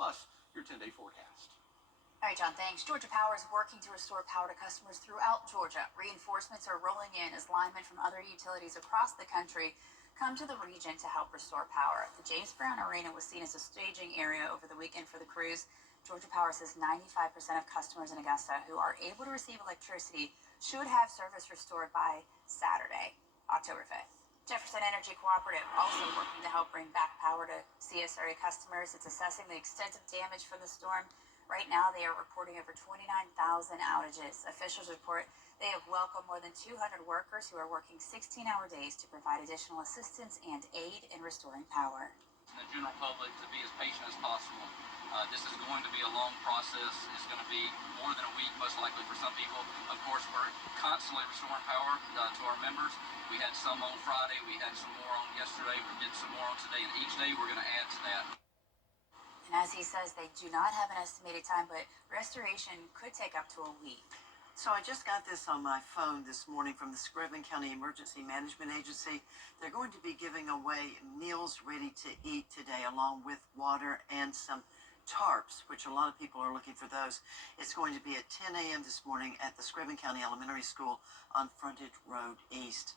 plus your 10-day forecast. All right, John, thanks. Georgia Power is working to restore power to customers throughout Georgia. Reinforcements are rolling in as linemen from other utilities across the country come to the region to help restore power. The James Brown Arena was seen as a staging area over the weekend for the crews. Georgia Power says 95% of customers in Augusta who are able to receive electricity should have service restored by Saturday, October 5th. Jefferson Energy Cooperative also working to help bring back power to CSRA customers. It's assessing the extensive damage from the storm. Right now, they are reporting over 29,000 outages. Officials report they have welcomed more than 200 workers who are working 16-hour days to provide additional assistance and aid in restoring power. The general public to be as patient as possible. This is going to be a long process. It's going to be more than a week, most likely for some people. Of course, we're constantly restoring power to our members. We had some on Friday. We had some more on yesterday. We're getting some more on today. And each day we're going to add to that. And as he says, they do not have an estimated time, but restoration could take up to a week. So I just got this on my phone this morning from the Screven County Emergency Management Agency. They're going to be giving away meals ready to eat today, along with water and some tarps, which a lot of people are looking for those. It's going to be at 10 a.m. this morning at the Screven County Elementary School on Frontage Road East.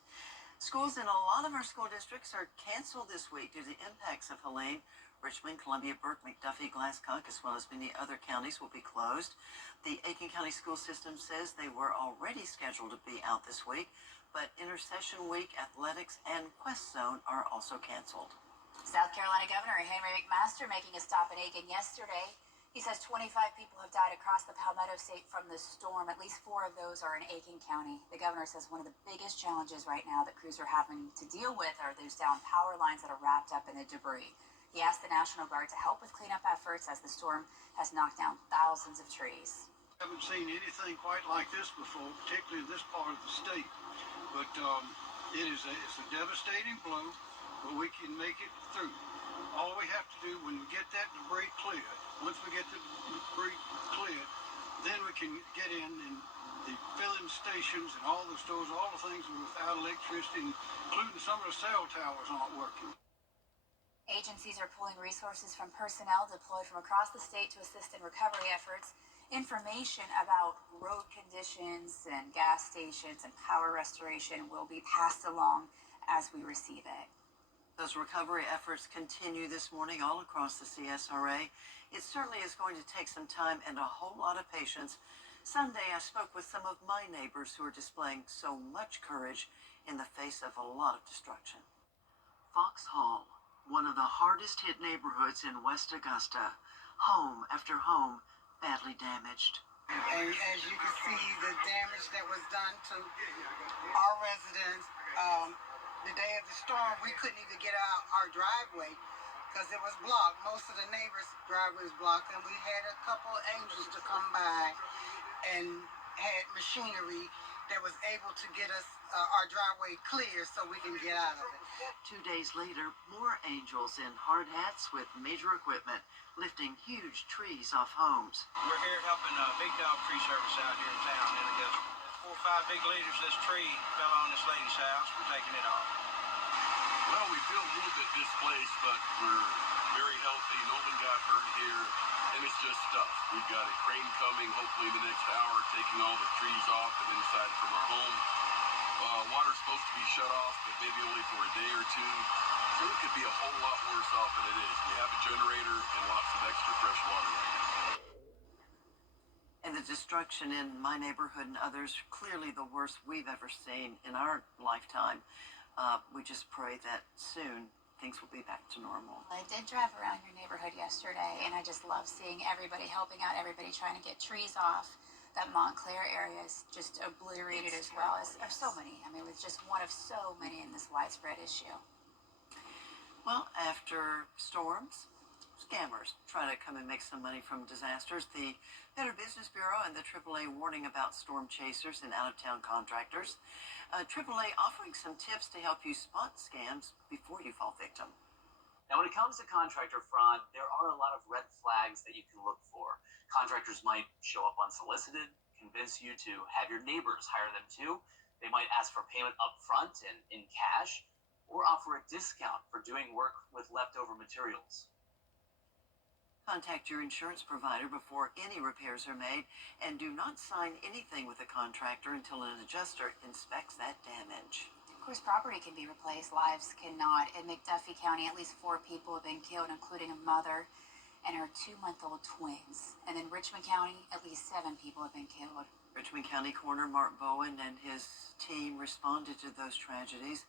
Schools in a lot of our school districts are canceled this week due to the impacts of Helene. Richmond, Columbia, Burke, McDuffie, Glasscock, as well as many other counties will be closed. The Aiken County School System says they were already scheduled to be out this week, but Intercession Week, Athletics, and Quest Zone are also canceled. South Carolina Governor Henry McMaster making a stop in Aiken yesterday. He says 25 people have died across the Palmetto State from the storm. At least 4 of those are in Aiken County. The governor says one of the biggest challenges right now that crews are having to deal with are those downed power lines that are wrapped up in the debris. He asked the National Guard to help with cleanup efforts as the storm has knocked down thousands of trees. I haven't seen anything quite like this before, particularly in this part of the state. But it's a devastating blow, but we can make it through. All we have to do when we get that debris cleared, once we get the debris cleared, then we can get in and the filling stations and all the stores, all the things without electricity, including some of the cell towers aren't working. Agencies are pulling resources from personnel deployed from across the state to assist in recovery efforts. Information about road conditions and gas stations and power restoration will be passed along as we receive it. Those recovery efforts continue this morning all across the CSRA. It certainly is going to take some time and a whole lot of patience. Sunday, I spoke with some of my neighbors who are displaying so much courage in the face of a lot of destruction. Fox Hall, one of the hardest hit neighborhoods in West Augusta, home after home badly damaged. And as you can see, the damage that was done to our residents, the day of the storm, we couldn't even get out our driveway because it was blocked. Most of the neighbors' driveway was blocked, and we had a couple of angels to come by and had machinery that was able to get us our driveway clear so we can get out of it. 2 days later, more angels in hard hats with major equipment lifting huge trees off homes. We're here helping a big dog tree service out here in town in Augusta. 4 or 5 big leaders, this tree fell on this lady's house. We're taking it off. Well, we feel a little bit displaced, but we're very healthy. No one got hurt here, and it's just stuff. We've got a crane coming, hopefully in the next hour, taking all the trees off and inside from our home. Water's supposed to be shut off, but maybe only for a day or two. So it could be a whole lot worse off than it is. We have a generator and lots of extra fresh water right now. And the destruction in my neighborhood and others, clearly the worst we've ever seen in our lifetime. We just pray that soon things will be back to normal. I did drive around your neighborhood yesterday, and I just love seeing everybody helping out, everybody trying to get trees off. That Montclair area is just obliterated as well as so many. I mean, it's just one of so many in this widespread issue. Well, after storms, scammers try to come and make some money from disasters. The Better Business Bureau and the AAA warning about storm chasers and out-of-town contractors. AAA offering some tips to help you spot scams before you fall victim. Now, when it comes to contractor fraud, there are a lot of red flags that you can look for. Contractors might show up unsolicited, convince you to have your neighbors hire them too. They might ask for payment up front and in cash, or offer a discount for doing work with leftover materials. Contact your insurance provider before any repairs are made, and do not sign anything with a contractor until an adjuster inspects that damage. Of course, property can be replaced, lives cannot. In McDuffie County, at least 4 people have been killed, including a mother and her 2-month-old twins. And in Richmond County, at least 7 people have been killed. Richmond County Coroner Mark Bowen and his team responded to those tragedies.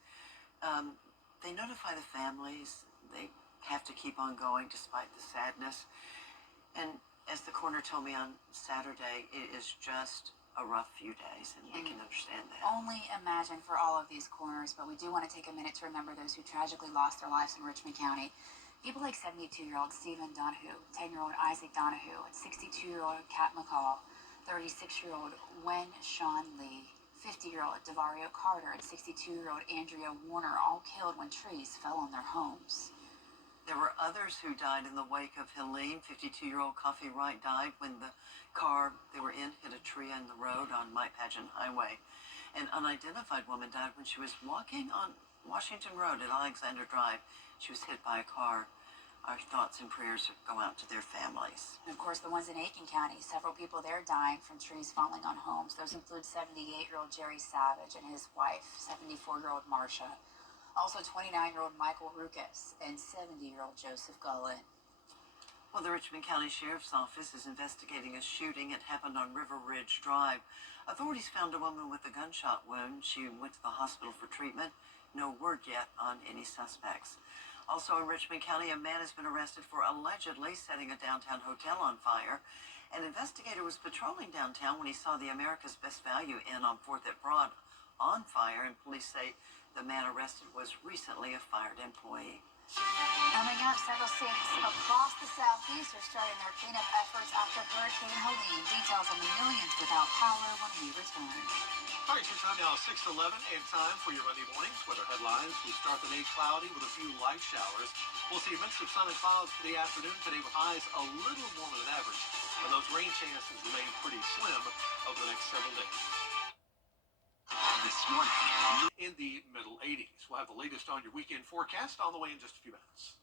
They notify the families. They have to keep on going despite the sadness. And as the coroner told me on Saturday, it is just a rough few days, and we can understand that. Only imagine for all of these coroners, but we do want to take a minute to remember those who tragically lost their lives in Richmond County. People like 72-year-old Stephen Donahue, 10-year-old Isaac Donahue, and 62-year-old Kat McCall, 36-year-old Wen Sean Lee, 50-year-old Davario Carter, and 62-year-old Andrea Warner, all killed when trees fell on their homes. There were others who died in the wake of Helene. 52-year-old Coffee Wright died when the car they were in hit a tree on the road on Mike Pageant Highway. An unidentified woman died when she was walking on Washington Road at Alexander Drive. She was hit by a car. Our thoughts and prayers go out to their families. And of course, the ones in Aiken County, several people there dying from trees falling on homes. Those include 78-year-old Jerry Savage and his wife, 74-year-old Marcia. Also 29-year-old Michael Ruckus and 70-year-old Joseph Gullin. Well, the Richmond County Sheriff's Office is investigating a shooting. It happened on River Ridge Drive. Authorities found a woman with a gunshot wound. She went to the hospital for treatment. No word yet on any suspects. Also in Richmond County, a man has been arrested for allegedly setting a downtown hotel on fire. An investigator was patrolling downtown when he saw the America's Best Value Inn on 4th at Broad on fire, and police say the man arrested was recently a fired employee. Coming up, several cities across the Southeast are starting their cleanup efforts after Hurricane Helene. Details on the millions without power when we return. All right, your time now is 6:11, and time for your Monday morning's weather headlines. We start the day cloudy with a few light showers. We'll see a mix of sun and clouds for the afternoon today with highs a little warmer than average, and those rain chances remain pretty slim over the next several days. This morning, in the middle 80s. We'll have the latest on your weekend forecast on the way in just a few minutes.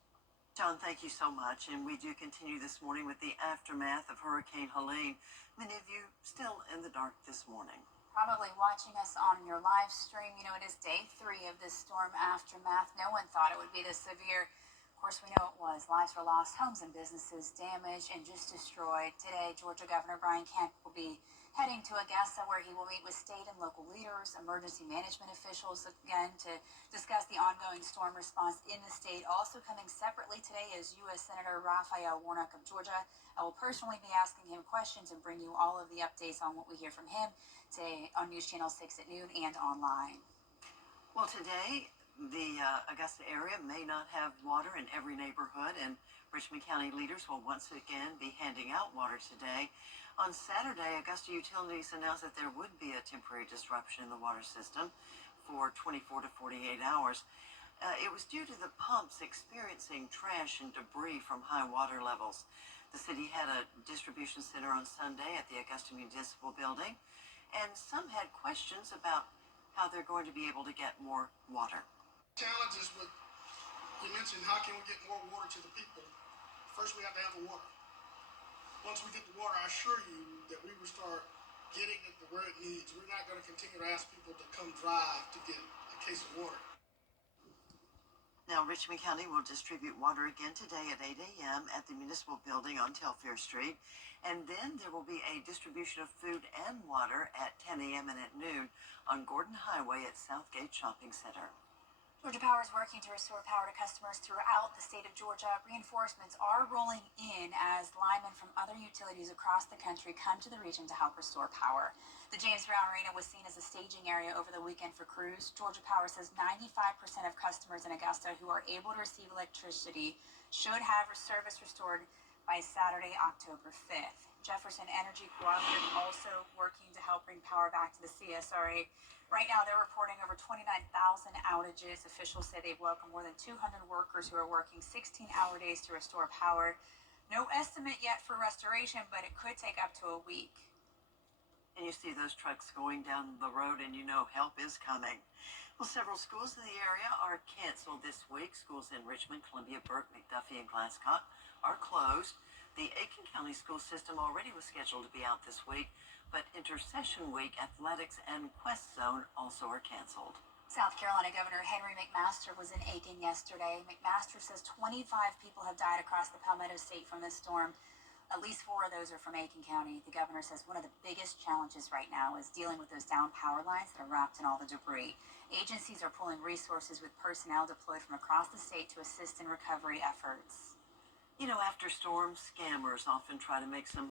John, thank you so much. And we do continue this morning with the aftermath of Hurricane Helene. Many of you still in the dark this morning. Probably watching us on your live stream. You know, it is day 3 of this storm aftermath. No one thought it would be this severe. Of course, we know it was. Lives were lost, homes and businesses damaged and just destroyed. Today, Georgia Governor Brian Kemp will be heading to Augusta, where he will meet with state and local leaders, emergency management officials, again, to discuss the ongoing storm response in the state. Also coming separately today is U.S. Senator Raphael Warnock of Georgia. I will personally be asking him questions and bring you all of the updates on what we hear from him today on News Channel 6 at noon and online. Well, today, the Augusta area may not have water in every neighborhood, and Richmond County leaders will once again be handing out water today. On Saturday, Augusta Utilities announced that there would be a temporary disruption in the water system for 24 to 48 hours. It was due to the pumps experiencing trash and debris from high water levels. The city had a distribution center on Sunday at the Augusta Municipal Building, and some had questions about how they're going to be able to get more water. Challenges with, you mentioned how can we get more water to the people? First we have to have the water. Once we get the water, I assure you that we will start getting it to where it needs. We're not going to continue to ask people to come drive to get a case of water. Now, Richmond County will distribute water again today at 8 a.m. at the Municipal Building on Telfair Street. And then there will be a distribution of food and water at 10 a.m. and at noon on Gordon Highway at Southgate Shopping Center. Georgia Power is working to restore power to customers throughout the state of Georgia. Reinforcements are rolling in as linemen from other utilities across the country come to the region to help restore power. The James Brown Arena was seen as a staging area over the weekend for crews. Georgia Power says 95% of customers in Augusta who are able to receive electricity should have service restored by Saturday, October 5th. Jefferson Energy Cooperative also working to help bring power back to the CSRA. Right now, they're reporting over 29,000 outages. Officials say they've welcomed more than 200 workers who are working 16-hour days to restore power. No estimate yet for restoration, but it could take up to a week. And you see those trucks going down the road, and you know help is coming. Well, several schools in the area are canceled this week. Schools in Richmond, Columbia, Burke, McDuffie, and Glasscock are closed. The Aiken County school system already was scheduled to be out this week, but Intercession Week athletics and Quest Zone also are canceled. South Carolina Governor Henry McMaster was in Aiken yesterday. McMaster says 25 people have died across the Palmetto State from this storm. At least 4 of those are from Aiken County. The governor says one of the biggest challenges right now is dealing with those downed power lines that are wrapped in all the debris. Agencies are pulling resources with personnel deployed from across the state to assist in recovery efforts. You know, after storms, scammers often try to make some